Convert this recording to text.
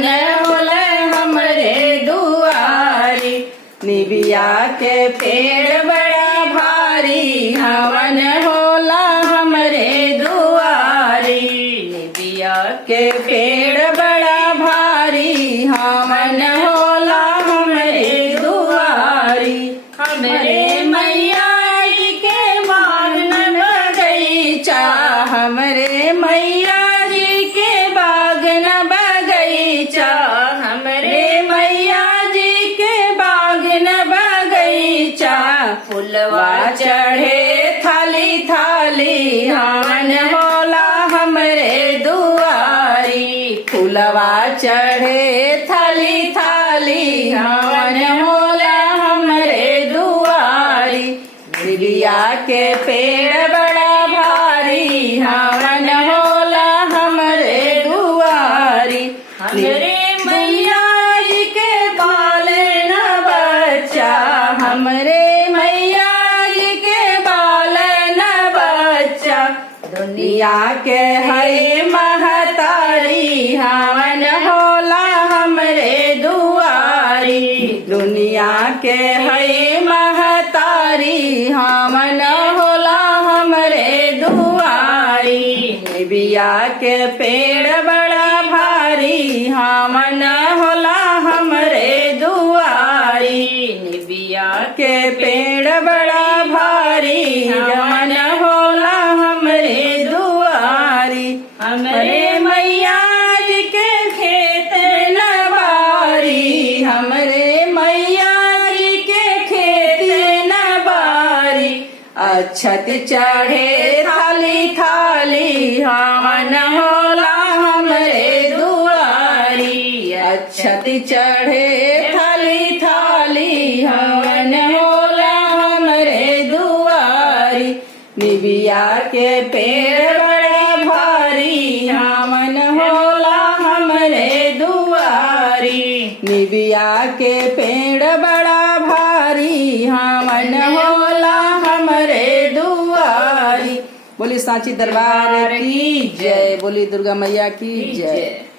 हवन होला हमरे दुआरी। निबिया के पेड़ बड़ा भारी हवन होला हमरे दुआरी। निबिया के पेड़ बड़ा भारी हवन होला हमरे दुआरी। हमरे मैया जी के बागन बगीचा, हमरे मैया जी के बागन बगीचा, हमरे मैया जी के बागन बगीचा। फुलवा चढ़े थाली थाली हवन होला हमरे दुआरी। फुलवा चढ़े थाली थाली हवन होला हमरे दुआरी। निबिया के पेड़ बड़ा भारी हवन होला हमरे दुआरी। हमरे मैया जी के बाल न बच्चा, हमरे मैया जी के बाल न बच्चा। दुनिया के है महतारी हवन होला हमरे दुआरी। दुनिया के है महतारी हवन होला हमरे दुआरी। निबिया के पेड़ बड़ा भारी हवन होला हमरे दुआरी। निबिया के पेड़ बड़ा भारी हवन होला हमरे दुआरी। हमरे मैया जी के खेत न बारी, हमरे मैया जी के खेत न बारी। अक्षत चढ़े थाली थाली हवन होला हमरे दुआरी। अक्षत चढ़े थाली थाली हवन होला हमरे दुआरी। निबिया के पेड़ बड़ा भारी हवन होला हमरे दुआरी। निबिया के पेड़ बड़ा भारी हवन होला हमरे दुआरी। बोली सांची दरबार की जय, बोली दुर्गा मैया की जय।